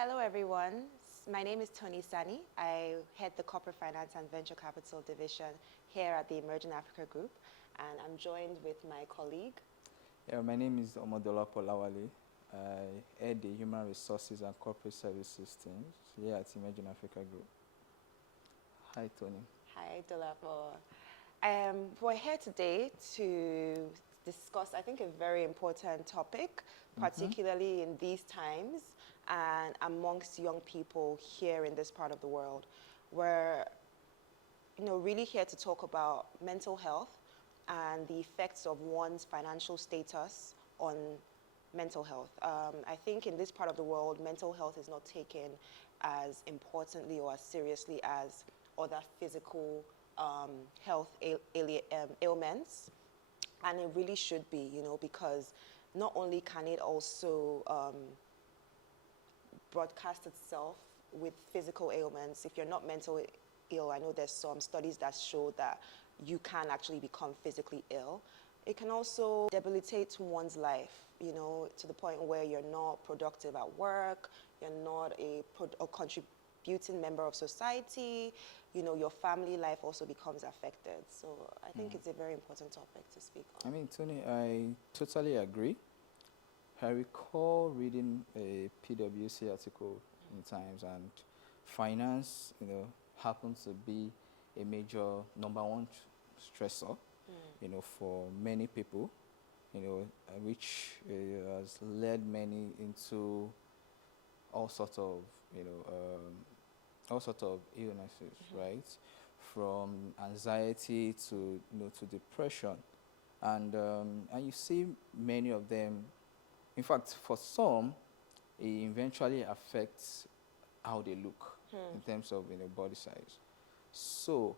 Hello, everyone. My name is Tony Sani. I head the Corporate Finance and Venture Capital Division here at the Emerging Africa Group, and I'm joined with my colleague. Yeah, my name is Omodola Polawale. I head the Human Resources and Corporate Services teams here at Emerging Africa Group. Hi, Tony. Hi, Dolapo. We're here today to discuss, I think, a very important topic, particularly in these times and amongst young people here in this part of the world. We're, really here to talk about mental health and the effects of one's financial status on mental health. I think in this part of the world, mental health is not taken as importantly or as seriously as other physical health ailments, and it really should be, because not only can it also broadcast itself with physical ailments. If you're not mentally ill, I know there's some studies that show that you can actually become physically ill. It can also debilitate one's life, to the point where you're not productive at work, you're not a contributing member of society, your family life also becomes affected. So I think it's a very important topic to speak on. I mean, Tony, I totally agree. I recall reading a PwC article in Times, and finance, happens to be a major number one stressor, for many people, which has led many into all sorts of, illnesses, right? From anxiety to, to depression, and you see many of them. In fact, for some, it eventually affects how they look in terms of body size. So,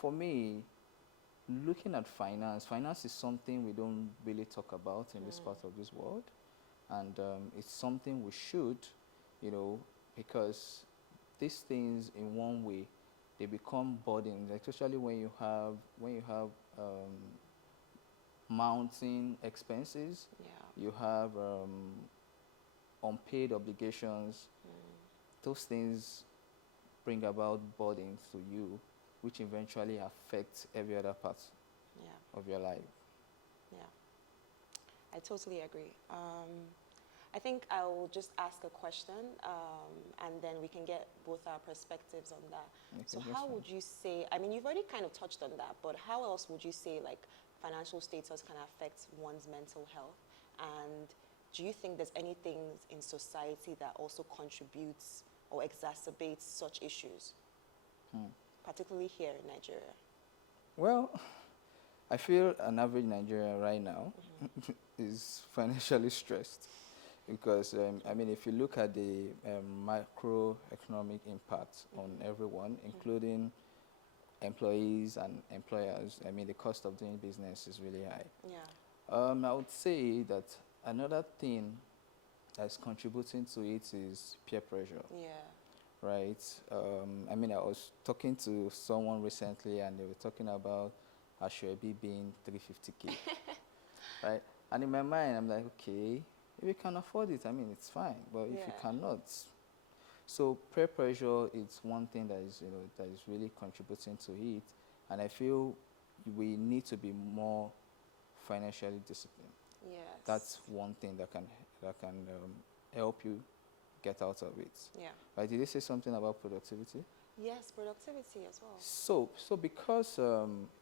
for me, looking at finance is something we don't really talk about in this part of this world, and it's something we should, because these things, in one way, they become burdens, especially when you have mounting expenses. You have unpaid obligations. Those things bring about burdens to you, which eventually affect every other part of your life. Yeah, I totally agree. I think I will just ask a question, and then we can get both our perspectives on that. Okay, so how would you say, you've already kind of touched on that, but how else would you say, financial status can affect one's mental health? And do you think there's anything in society that also contributes or exacerbates such issues, particularly here in Nigeria? Well, I feel an average Nigerian right now is financially stressed because, if you look at the macroeconomic impact on everyone, including employees and employers, the cost of doing business is really high. Yeah. I would say that another thing that's contributing to it is peer pressure. Yeah. Right? I was talking to someone recently, and they were talking about Ashwebi being 350K. Right? And in my mind, I'm like, okay, if you can afford it, it's fine. But if you cannot, so peer pressure is one thing that is, that is really contributing to it, and I feel we need to be more financially disciplined. Yes. That's one thing that can help you get out of it. Yeah. Right? Did you say something about productivity? Yes, productivity as well. So because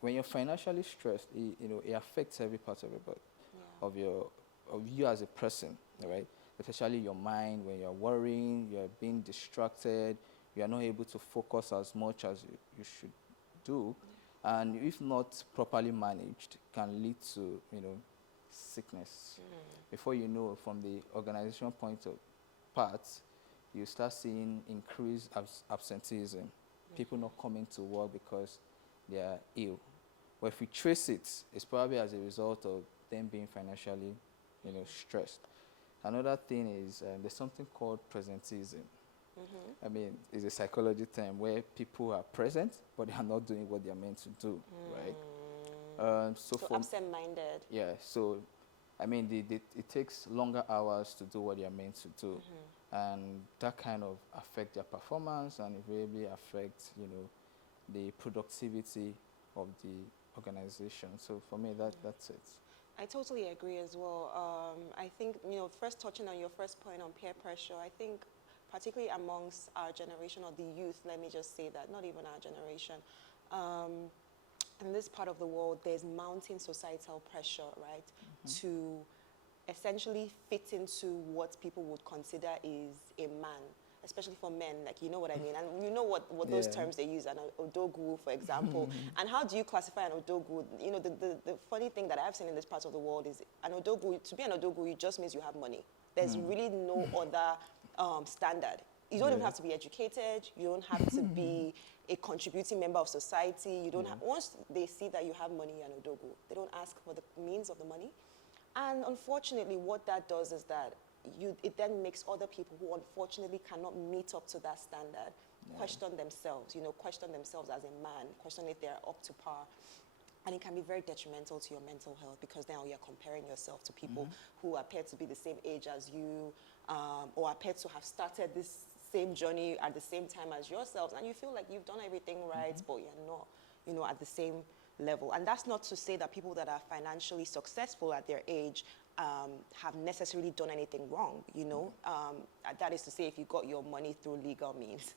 when you're financially stressed, it affects every part of your body, of you as a person, right? Especially your mind. When you're worrying, you're being distracted, you are not able to focus as much as you should do, and if not properly managed, can lead to sickness. Before you know, from the organization point of parts, you start seeing increased absenteeism. People not coming to work because they are ill. But if we trace it, it's probably as a result of them being financially, stressed. Another thing is there's something called presenteeism. It's a psychology term where people are present, but they are not doing what they are meant to do, right? So absent-minded. Yeah, so it takes longer hours to do what they are meant to do, and that kind of affect their performance, and it really affects, the productivity of the organization. So for me, that's it. I totally agree as well. I think, first touching on your first point on peer pressure, I think particularly amongst our generation or the youth, let me just say that, not even our generation, in this part of the world, there's mounting societal pressure, right, to essentially fit into what people would consider is a man, especially for men, like, you know what I mean? And you know what those terms they use, an odogwu, for example. And how do you classify an odogwu? The funny thing that I've seen in this part of the world is an odogwu, to be an odogwu, it just means you have money. There's really no other standard. You don't even have to be educated. You don't have to be a contributing member of society. You don't have, once they see that you have money, you're an odogwu. They don't ask for the means of the money. And unfortunately, what that does is that it then makes other people who unfortunately cannot meet up to that standard question themselves, question themselves as a man, question if they're up to par. And it can be very detrimental to your mental health, because now you're comparing yourself to people who appear to be the same age as you, or appear to have started this same journey at the same time as yourselves, and you feel like you've done everything right, but you're not, at the same level. And that's not to say that people that are financially successful at their age have necessarily done anything wrong, that is to say, if you got your money through legal means.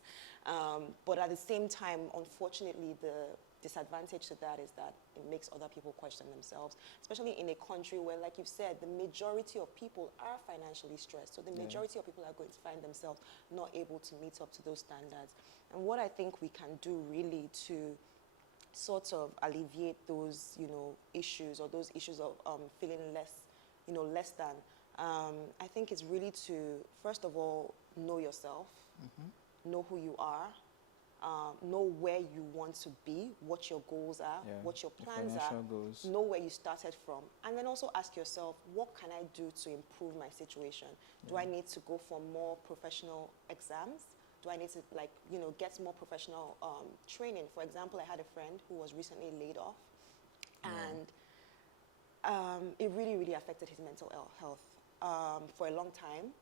But at the same time, unfortunately, the disadvantage to that is that it makes other people question themselves, especially in a country where, like you've said, the majority of people are financially stressed. So the majority of people are going to find themselves not able to meet up to those standards. And what I think we can do really to sort of alleviate those, issues, or those issues of feeling less than, I think it's really to, first of all, know yourself, know who you are, know where you want to be, what your goals are, what your plans are, goals. Know where you started from, and then also ask yourself, what can I do to improve my situation? Do I need to go for more professional exams? Do I need to, get more professional training? For example, I had a friend who was recently laid off, and it really, really affected his mental health. For a long time,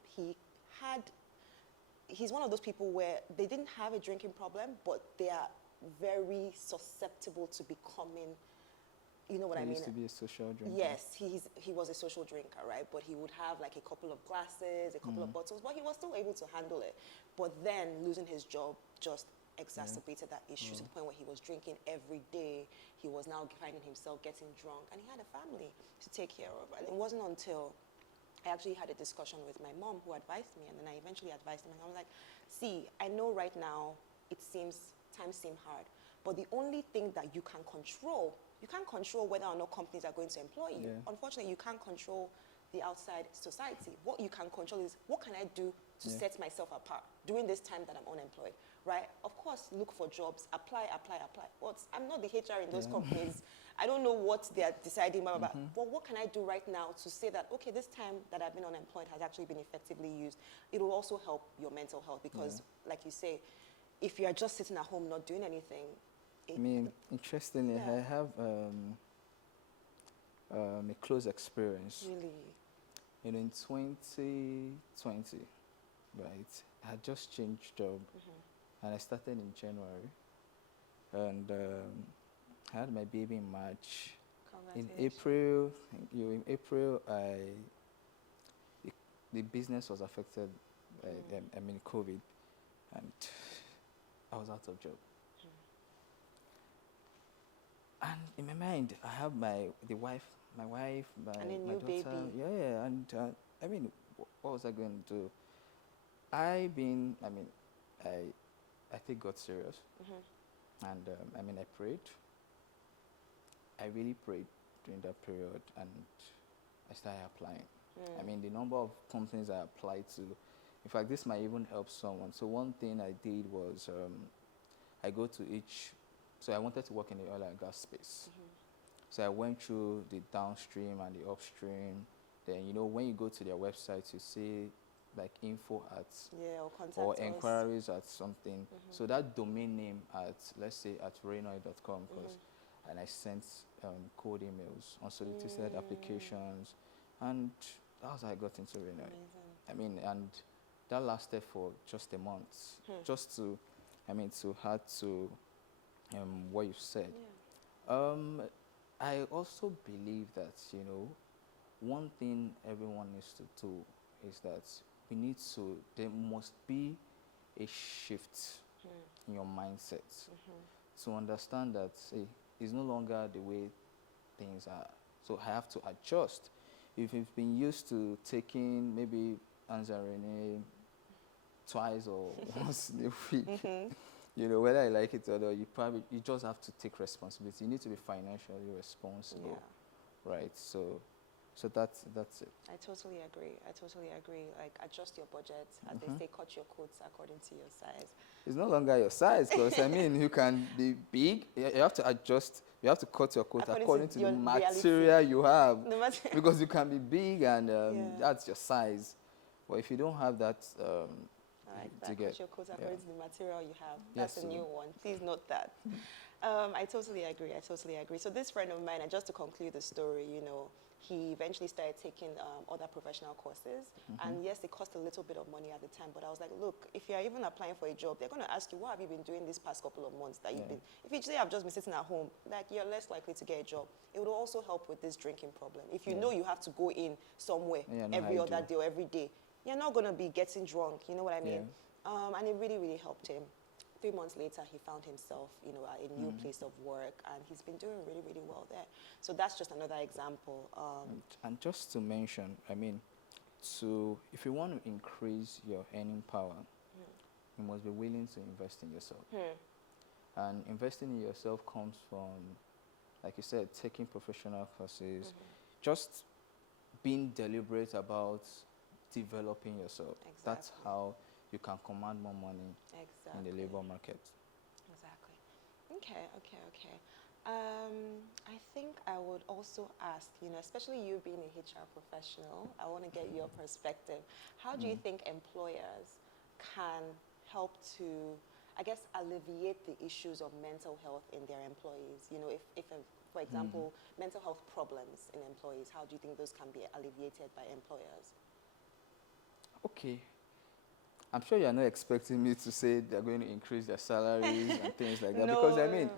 he's one of those people where they didn't have a drinking problem, but they are very susceptible to becoming, you know what I mean? He used to be a social drinker. Yes, he was a social drinker, right? But he would have like a couple of glasses, a couple of bottles, but he was still able to handle it. But then losing his job just exacerbated that issue to the point where he was drinking every day. He was now finding himself getting drunk, and he had a family to take care of. And it wasn't until I actually had a discussion with my mom, who advised me, and then I eventually advised him, and I was like, see, I know right now times seem hard, but the only thing that you can control, you can't control whether or not companies are going to employ you. Unfortunately, you can't control the outside society. What you can control is, what can I do to set myself apart during this time that I'm unemployed, right? Of course, look for jobs, apply. But I'm not the HR in those companies. I don't know what they're deciding about. But what can I do right now to say that, okay, this time that I've been unemployed has actually been effectively used? It will also help your mental health, because, like you say, if you're just sitting at home not doing anything, interestingly, I have a close experience. Really? In 2020, right, I had just changed job, and I started in January, and I had my baby in March. In April, the business was affected by COVID, and I was out of job. And in my mind, I have my wife, my daughter. Baby. Yeah, and what was I going to do? I think got serious, and I prayed. I really prayed during that period, and I started applying. The number of companies I applied to, in fact, this might even help someone. So one thing I did was I go to each. So I wanted to work in the oil and gas space. So I went through the downstream and the upstream. Then, when you go to their websites, you see like info at or inquiries at something. So that domain name at, let's say, at renoy.com, and I sent cold emails, unsolicited applications, and that's how I got into Renoy. And that lasted for just a month, just to, to add to what you said. Yeah. I also believe that, one thing everyone needs to do is that there must be a shift in your mindset to understand that, hey, it's no longer the way things are. So I have to adjust. If you've been used to taking maybe Anzarene twice or once in a week, whether I like it or not, you just have to take responsibility. You need to be financially responsible, right? So that's it. I totally agree. Like, adjust your budget. As they say, cut your coats according to your size. It's no longer your size, because you can be big. You have to adjust. You have to cut your coat according to the material you have. Because you can be big and that's your size. But if you don't have that, cut your coat according to the material you have. That's a new one. Please note that. I totally agree. So this friend of mine, and just to conclude the story, he eventually started taking other professional courses. And yes, it cost a little bit of money at the time, but I was like, look, if you're even applying for a job, they're going to ask you, what have you been doing these past couple of months that you've been, if you say I've just been sitting at home, like, you're less likely to get a job. It would also help with this drinking problem. If you know you have to go in somewhere every other day or every day, you're not going to be getting drunk, you know what I mean? And it really, really helped him. 3 months later, he found himself, at a new place of work, and he's been doing really, really well there. So that's just another example. And just to mention, if you want to increase your earning power, you must be willing to invest in yourself. And investing in yourself comes from, like you said, taking professional courses, just being deliberate about developing yourself. Exactly. That's how you can command more money in the labor market. Exactly. Okay. I think I would also ask, especially you being a HR professional, I want to get your perspective. How do you think employers can help to, I guess, alleviate the issues of mental health in their employees? If for example, mental health problems in employees, how do you think those can be alleviated by employers? Okay. I'm sure you're not expecting me to say they're going to increase their salaries and things like that. No. Because,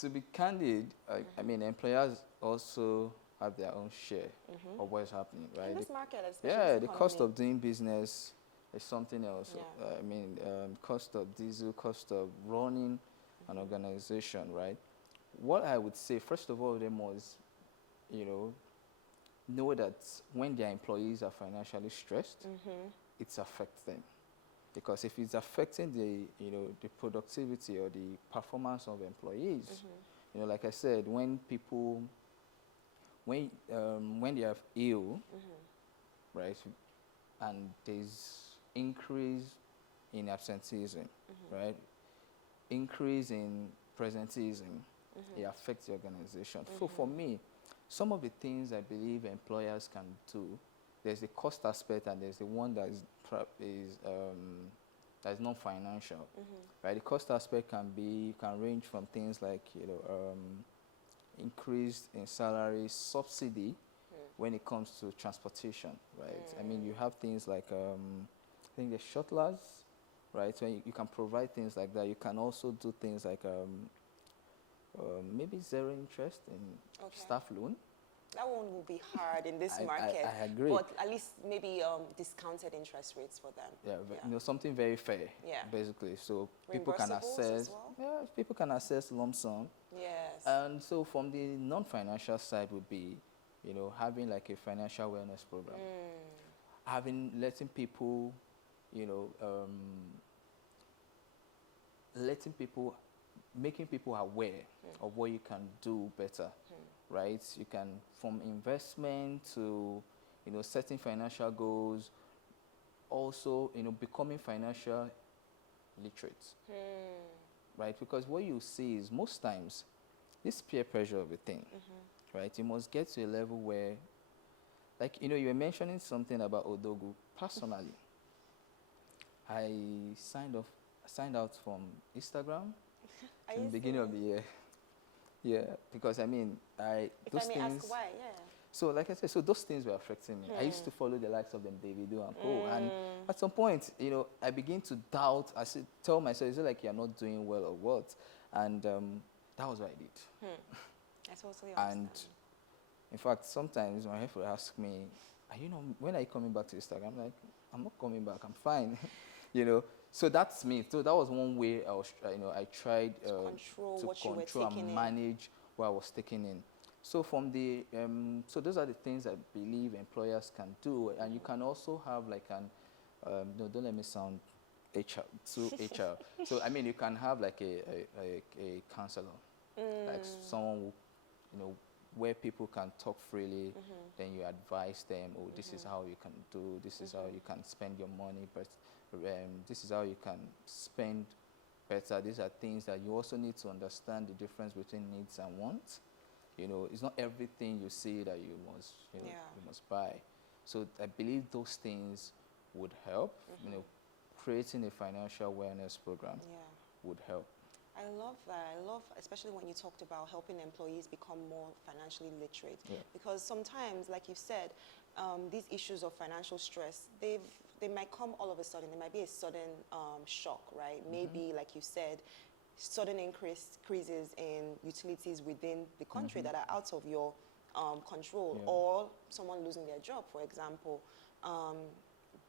to be candid, employers also have their own share of what's happening, right? In this market, especially. The cost of doing business is something else. Yeah. Cost of diesel, cost of running an organization, right? What I would say, first of all, they must, know that when their employees are financially stressed, it affects them. Because if it's affecting the productivity or the performance of employees, like I said, when they are ill, right, and there's increase in absenteeism, right, increase in presenteeism, it affects the organization. So for me, some of the things I believe employers can do, there's the cost aspect and there's the one that is non-financial, right? The cost aspect can range from things like increase in salary, subsidy when it comes to transportation, right? You have things like I think the shuttlers, right? So you can provide things like that. You can also do things like maybe zero interest in staff loan. That one will be hard in this market. I agree. But at least maybe discounted interest rates for them. Something very fair. Basically, so people can access. People can access lump sum. Yes. And so from the non-financial side would be, having like a financial wellness program, letting people, making people aware of what you can do better. Right? You can, from investment to, setting financial goals, also, becoming financial literate. Right? Because what you see is most times, this peer pressure of a thing, right? You must get to a level where, like, you were mentioning something about Odogu. Personally, I signed out from Instagram in the beginning of the year. Yeah, because If I may ask why, So like I said, so those things were affecting me. I used to follow the likes of them, Davido and Co. And at some point, I begin to doubt. I said, tell myself, is it like you're not doing well or what? And that was what I did. I totally And understand. in fact, sometimes my wife will ask me, when are you coming back to Instagram? I'm like, I'm not coming back. I'm fine. So that's me. So that was one way I was, I tried Control to what you were control taking and in. manage what I was taking in. So from the, so those are the things I believe employers can do, and you can also have like an, no, don't let me sound HR, too HR. So I mean, you can have like a counselor, like someone who, where people can talk freely. Then you advise them, oh, this is how you can do, this is how you can spend your money, but this is how you can spend better. These are things that you also need to understand the difference between needs and wants. It's not everything you see that you must, you must buy. So I believe those things would help. Creating a financial wellness program would help. I love that. I love, especially when you talked about helping employees become more financially literate. Because sometimes, like you said, these issues of financial stress, they might come all of a sudden. There might be a sudden shock, right? Maybe, like you said, sudden increases in utilities within the country that are out of your control, or someone losing their job, for example.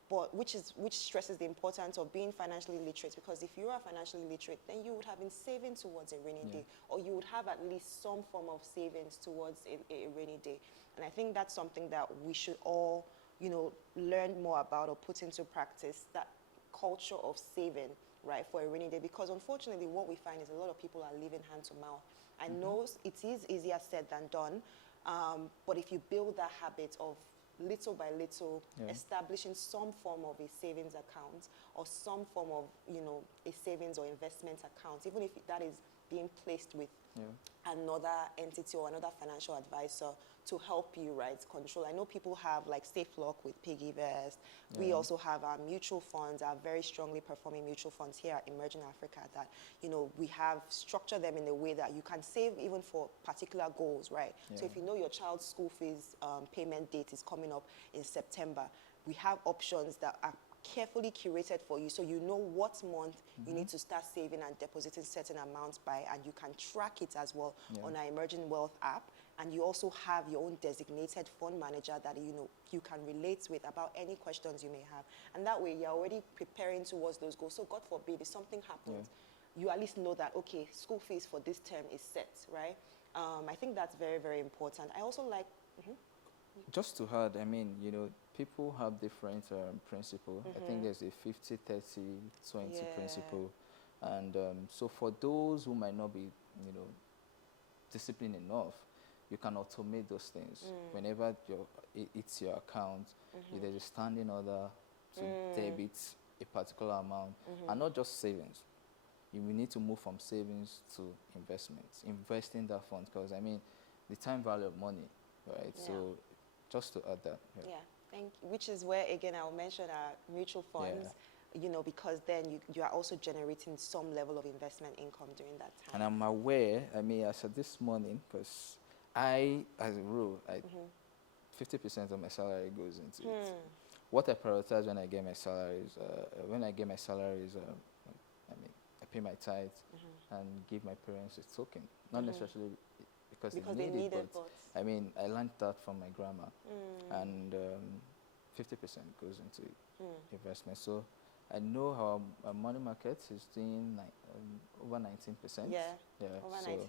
But which stresses the importance of being financially literate, because if you are financially literate, then you would have been saving towards a rainy day, or you would have at least some form of savings towards a rainy day. And I think that's something that we should all, learn more about or put into practice, that culture of saving, right, for a rainy day. Because unfortunately, what we find is a lot of people are living hand to mouth. I know it is easier said than done, but if you build that habit of little by little establishing some form of a savings account, or some form of, a savings or investment account, even if that is being placed with another entity or another financial advisor to help you, right, control. I know people have like SafeLock with PiggyVest. We also have our mutual funds, our very strongly performing mutual funds here at Emerging Africa, that, we have structured them in a way that you can save even for particular goals, right? So if you know your child's school fees payment date is coming up in September, we have options that are carefully curated for you, so you know what month you need to start saving and depositing certain amounts by, and you can track it as well on our Emerging Wealth app. And you also have your own designated fund manager that you can relate with about any questions you may have, and that way you're already preparing towards those goals. So God forbid, if something happens, you at least know that, okay, school fees for this term is set, right? I think that's very, very important. I also like Just to add, I mean, people have different principles. I think there's a 50, 30, 20 principle. And so for those who might not be, disciplined enough, you can automate those things. Whenever it's your account, there's a standing order to debit a particular amount, and not just savings. You will need to move from savings to investments, investing that fund, because I mean, the time value of money, right? So just to add that. Thank you. Which is where, again, I'll mention our mutual funds, because then you are also generating some level of investment income during that time. And I'm aware, I mean, as of this morning, because as a rule, 50% of my salary goes into it. What I prioritize when I get my salary is, I pay my tithes and give my parents a token. Not necessarily because they need it, but I mean, I learned that from my grandma. And 50% goes into investment. So I know how money market is doing over 19%. Over 19%.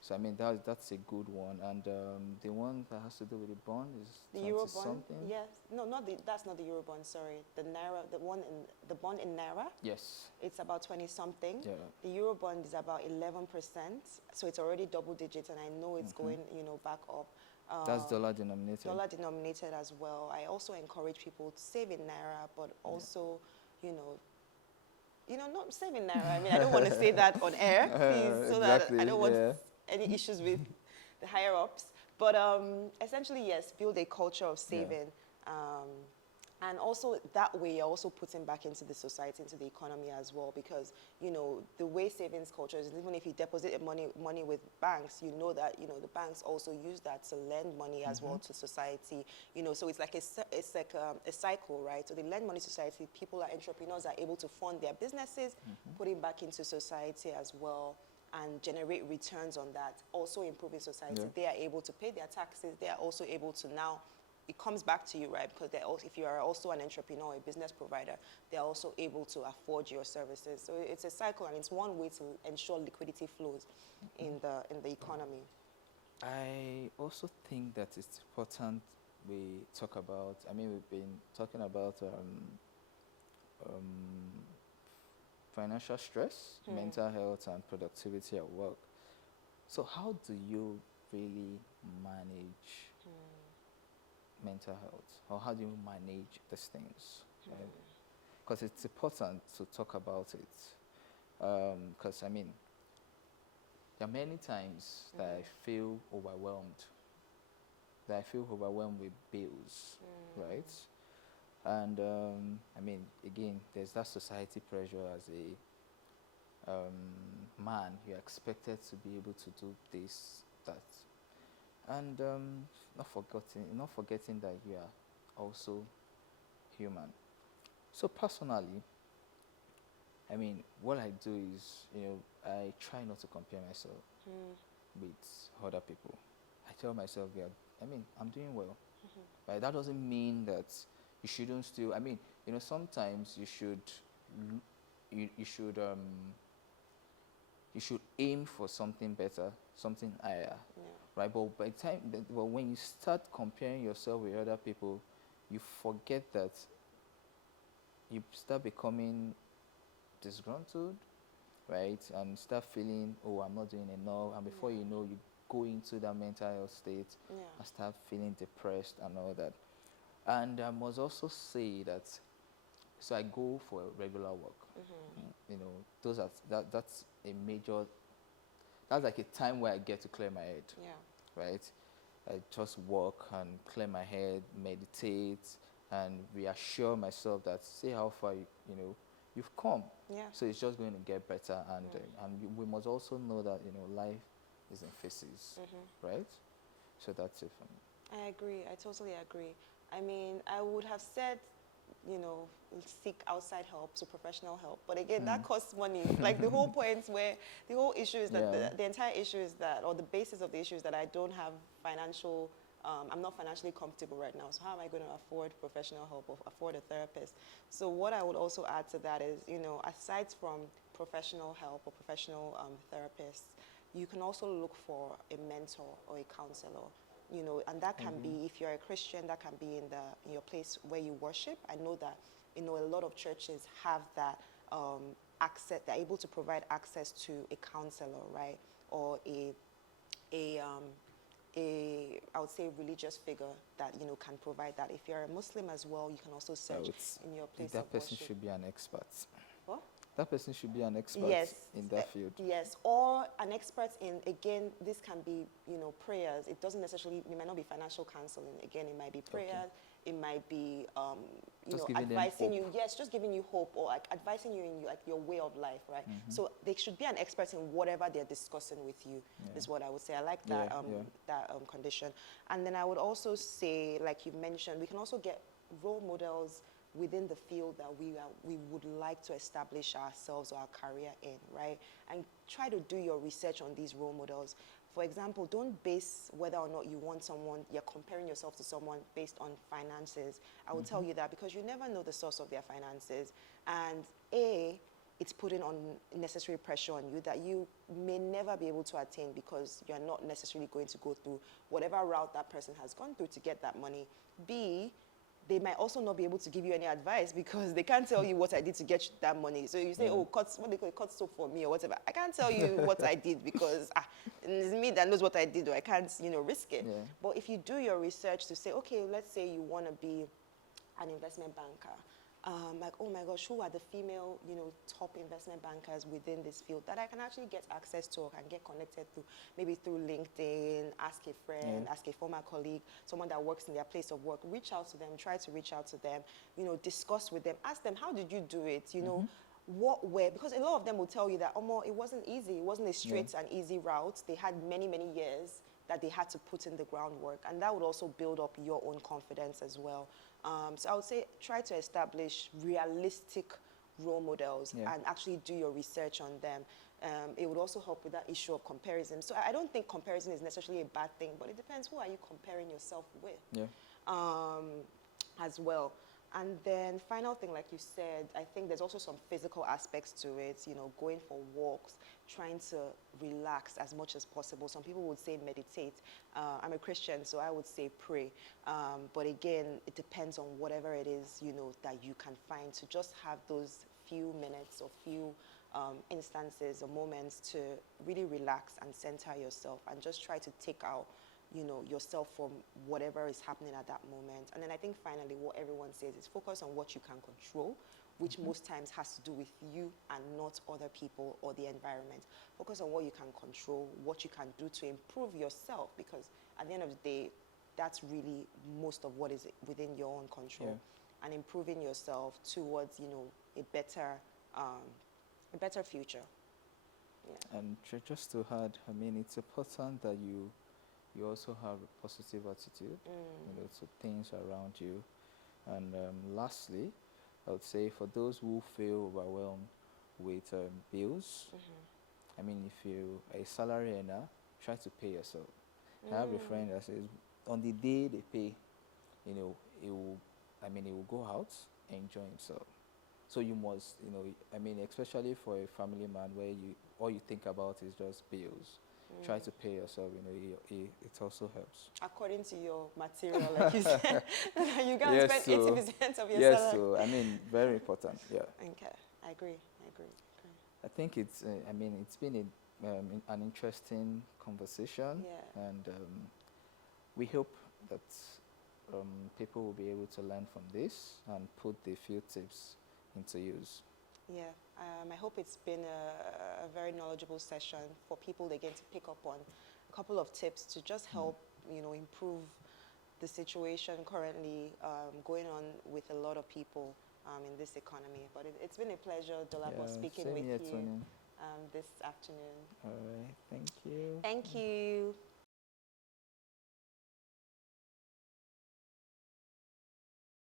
So I mean, that's a good one. And the one that has to do with the bond is the Eurobond. Something. Yes, no, that's not the Eurobond. Sorry, the Naira, the bond in Naira. Yes. It's about 20 something. Yeah. The Eurobond is about 11%. So it's already double digits, and I know it's going, back up. That's dollar denominated. Dollar denominated as well. I also encourage people to save in Naira, but also, not save in Naira. I mean, I don't want to say that on air, please, so exactly, that I don't want any issues with the higher ups. But essentially, yes, build a culture of saving. And also that way, you're also putting back into the society, into the economy as well, because the way savings culture is, even if you deposit money with banks, that the banks also use that to lend money as well to society. So it's like a cycle, right? So they lend money to society. People are entrepreneurs, are able to fund their businesses, put it back into society as well, and generate returns on that, also improving society. Yeah. They are able to pay their taxes. They are also able to now, it comes back to you, right? Because if you are also an entrepreneur, a business provider, they're also able to afford your services. So it's a cycle, and it's one way to ensure liquidity flows in the economy. I also think that it's important we talk about, I mean, we've been talking about um, financial stress, mental health, and productivity at work. So, how do you really manage mental health, or how do you manage these things? Because it's important to talk about it. Because I mean, there are many times that I feel overwhelmed. That I feel overwhelmed with bills, right? And I mean, again, there's that society pressure as a man. You're expected to be able to do this, that, and not forgetting that you are also human. So personally, I mean, what I do is, I try not to compare myself with other people. I tell myself, yeah, I mean, I'm doing well. But that doesn't mean that you shouldn't still, I mean, sometimes you should, you should, you should aim for something better, something higher, right? But by the time, well, when you start comparing yourself with other people, you forget that you start becoming disgruntled, right? And start feeling, oh, I'm not doing enough. And before you know, you go into that mental health state and start feeling depressed and all that. And I must also say that, so I go for regular work. That's a major, that's like a time where I get to clear my head, right? I just walk and clear my head, meditate, and reassure myself that, see how far you've come. So it's just going to get better, and we must also know that life is in phases, right? So that's it for me. I agree. I totally agree. I mean, I would have said, seek outside help, so professional help. But again, that costs money. Like the whole issue is that the entire issue is that, or the basis of the issue is that I don't have financial, I'm not financially comfortable right now. So how am I going to afford professional help or afford a therapist? So what I would also add to that is, aside from professional help or professional therapists, you can also look for a mentor or a counselor. And that can be, if you're a Christian, that can be in your place where you worship. I know that, a lot of churches have that access. They're able to provide access to a counselor, right, or a I would say religious figure that can provide that. If you're a Muslim as well, you can also search in your place of worship. That person should be an expert. What? That person should be an expert in that field. Yes, or an expert in, again, this can be, prayers. It doesn't necessarily, it might not be financial counseling. Again, it might be prayers. It might be, advising you. Yes, just giving you hope, or like advising you in your way of life, right? So they should be an expert in whatever they're discussing with you, is what I would say. I like that, condition. And then I would also say, like you mentioned, we can also get role models within the field that we would like to establish ourselves or our career in, right? And try to do your research on these role models. For example, don't base whether or not you want someone, you're comparing yourself to someone based on finances. I will tell you that, because you never know the source of their finances. And it's putting unnecessary pressure on you that you may never be able to attain, because you're not necessarily going to go through whatever route that person has gone through to get that money. B, they might also not be able to give you any advice, because they can't tell you what I did to get that money. So you say, cut soap for me or whatever. I can't tell you what I did, because it's me that knows what I did, or I can't, risk it. But if you do your research to say, okay, let's say you want to be an investment banker, like, oh my gosh, who are the female, top investment bankers within this field that I can actually get access to or can get connected to, maybe through LinkedIn, ask a friend, ask a former colleague, someone that works in their place of work, reach out to them, try to reach out to them, discuss with them, ask them, how did you do it, what were, because a lot of them will tell you that, it wasn't easy, it wasn't a straight and easy route. They had many, many years that they had to put in the groundwork, and that would also build up your own confidence as well. So I would say try to establish realistic role models and actually do your research on them. It would also help with that issue of comparison. So I don't think comparison is necessarily a bad thing, but it depends, who are you comparing yourself with as well. And then final thing, like you said, I think there's also some physical aspects to it, going for walks, trying to relax as much as possible. Some people would say meditate. I'm a Christian, so I would say pray. But again, it depends on whatever it is, that you can find to just have those few minutes or few instances or moments to really relax and center yourself and just try to take out yourself from whatever is happening at that moment. And then I think finally what everyone says is focus on what you can control, which most times has to do with you and not other people or the environment. Focus on what you can control, what you can do to improve yourself, because at the end of the day, that's really most of what is within your own control. And improving yourself towards, a better future. And just to add, it's important that you also have a positive attitude, to things around you. And lastly, I would say for those who feel overwhelmed with bills, if you are a salary earner, try to pay yourself. I have a friend that says on the day they pay, he will go out and enjoy himself. So you must, especially for a family man where all you think about is just bills. Try to pay yourself, it also helps. According to your material, like you said, you can spend 80% of your yes, salary. so, very important, Okay, I agree. I think it's been an interesting conversation, and we hope that people will be able to learn from this and put the few tips into use. Yeah, I hope it's been a very knowledgeable session for people, again, to pick up on a couple of tips to just help, improve the situation currently going on with a lot of people in this economy. But it's been a pleasure, Dolapo, speaking with you this afternoon. All right, thank you. Thank you.